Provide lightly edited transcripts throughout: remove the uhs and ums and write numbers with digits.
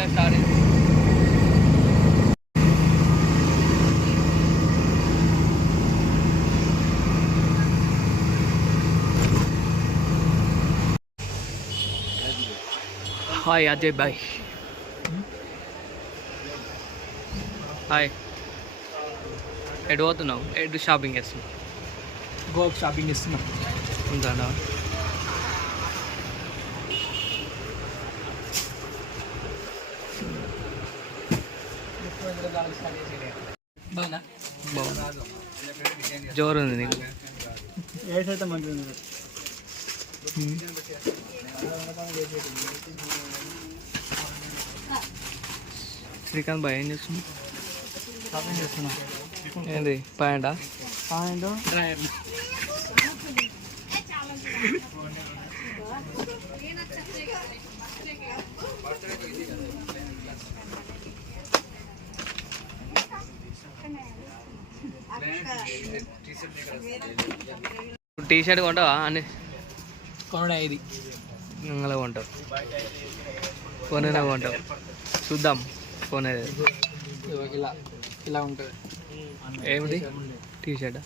Video start అయింది. Hi Ajay బాయ్. Hi. ఎటు పోతున్నావు? ఎటు షాపింగ్ చేస్తున్నావు? గోవాకు షాపింగ్ చేస్తున్నా. ఉందా? జోరు ఉంది నీకు. ఏసైతే మంచిగా ఉంది. శ్రీకాంత్ బాయ్ ఏం చేస్తున్నావు? షాపింగ్ చేస్తున్నా. ఏంది పాయింటా? Point dryer. టీ షర్ట్ కొంటావా? అన్ని కొనడా ఇది ఇంగలో కొంటావు, కొనేనే కొంటావు. చూద్దాం కొనేది. ఇలా ఇలా ఉంటుంది. ఏమిటి టీ షర్ట్?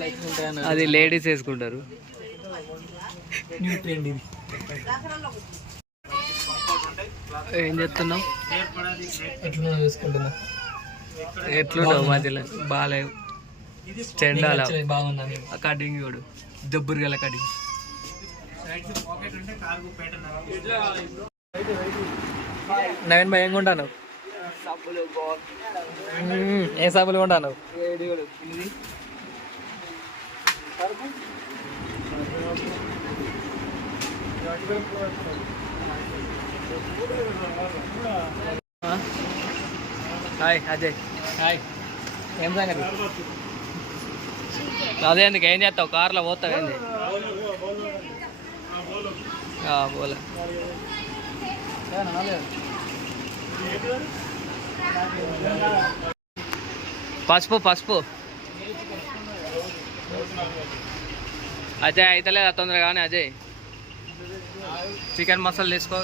లైక్ ఉంటాయి. అది లేడీస్ వేసుకుంటారు. న్యూ ట్రెండ్ ఇది. ఏం చెప్తున్నావు? ఎట్లా వేసుకుంటున్నా? ఎట్లున్నావు? మధ్యలో బాగాలేవు. చెండాల బాగుందా? ఆ కటింగ్ చూడు, దెబ్బరు గల కటింగ్. నవీన్ భాయ్ ఏం కొంటాను? ఏ సబ్బులు కొంటాను? హాయ్ అజయ్. హాయ్. ఏం సంగతి? అదే ఎందుకు ఏం చేస్తావు? కార్లో పోతావు ఏంది? పోలే. పసుపు పసుపు అజయ్ అయితలేదు తొందరగా. కానీ అజయ్ చికెన్ మసాలా తీసుకో.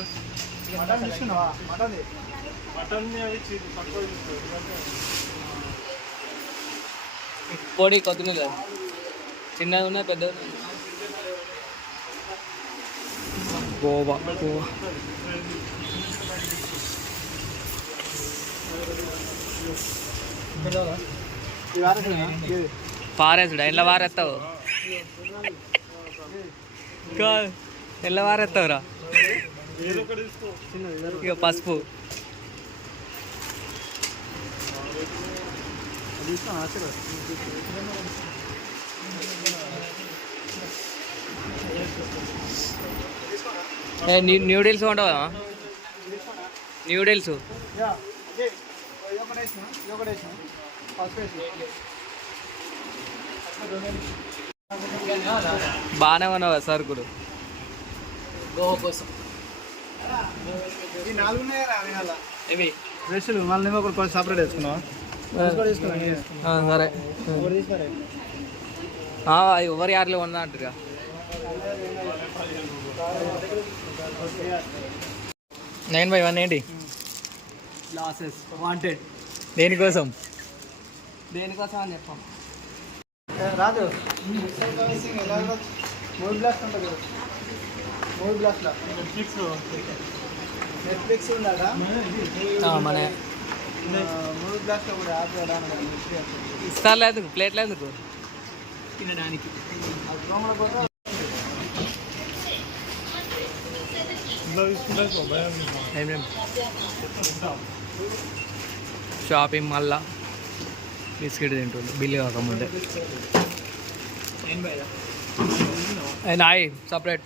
పొడి కొత్తిమీర చిన్నది ఉన్నాయి, పెద్దది ఉన్నాయి. గోవా గోవా పారేసుడా? ఎట్లా వారేస్తావు? ఎట్లా వారేస్తావురా? ఇక పసుపు న్యూడిల్స్ ఉండవా? న్యూడిల్స్ బాగానే ఉన్నావా సరుకులు? గోవా కోసం ఇవి డ్రెస్సులు మళ్ళీ ఒకటి సపరేట్ వేసుకున్నావా? సరే. ఎవరు యార్లో ఉందా అంటారుగా. నైన్ బై వన్ ఏంటి? Losses wanted. దేనికోసం? దేనికోసం అని చెప్పాం. రాదు. 3 గ్లాస్ ఉంటుంది కదా, 3 గ్లాసుల నెట్ఫ్లిక్స్ ఉన్నాడా మన 3 గ్లాసులో కూడా యాప్ ఇస్తారు. లేదు ప్లేట్లు ఎందుకు? తినడానికి. షాపింగ్ మళ్ళా బిస్కెట్ తింటుండు బిల్లు కాకముందే. నాయి సపరేట్.